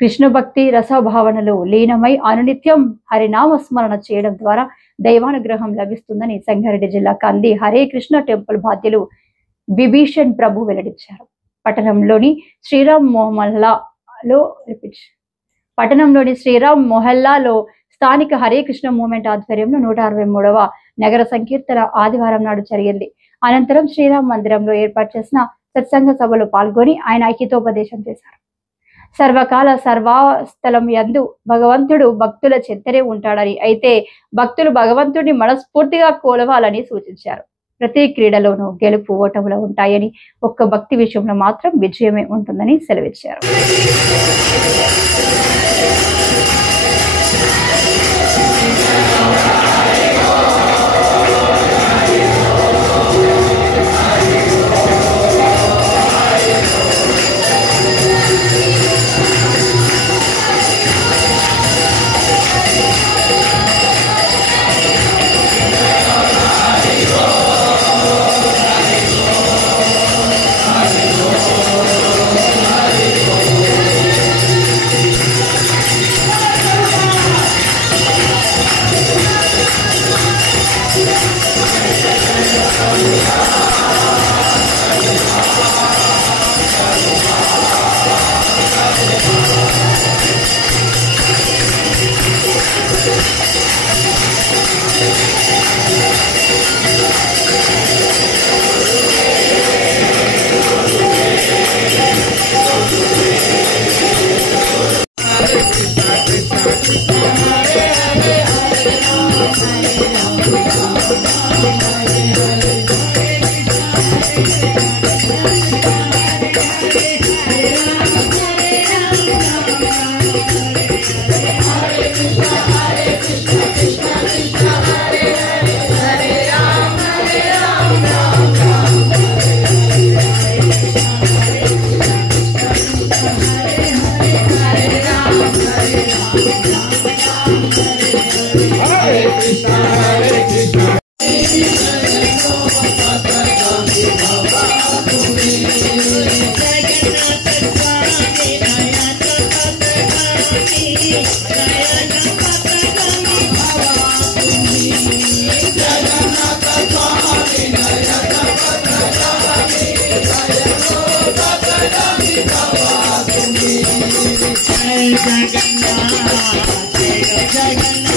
కృష్ణ భక్తి రసభావనలో లీనమై అనునిత్యం హరినామ స్మరణ చేయడం ద్వారా దైవానుగ్రహం లభిస్తుందని సంగారెడ్డి జిల్లా కంది హరే కృష్ణ టెంపుల్ బాధ్యులు బిభీషణ్ ప్రభు వెల్లడించారు. పట్టణంలోని శ్రీరామ్ మొహల్లాలో స్థానిక హరే కృష్ణ మూవ్మెంట్ ఆధ్వర్యంలో 163వ నగర సంకీర్తన ఆదివారం నాడు జరిగింది. అనంతరం శ్రీరామ్ మందిరంలో ఏర్పాటు చేసిన సత్సంగ సభలో పాల్గొని ఆయన హితోపదేశం చేశారు. సర్వకాల సర్వస్థలం యందు భగవంతుడు భక్తుల చెంతనే ఉంటాడని, అయితే భక్తులు భగవంతుడిని మనస్ఫూర్తిగా కొలవాలని సూచించారు. ప్రతి క్రీడలోనూ గెలుపు ఓటములు ఉంటాయని, ఒక్క భక్తి విషయంలో మాత్రం విజయమే ఉంటుందని సెలవిచ్చారు. जगन्नाथ जय जगन्नाथ।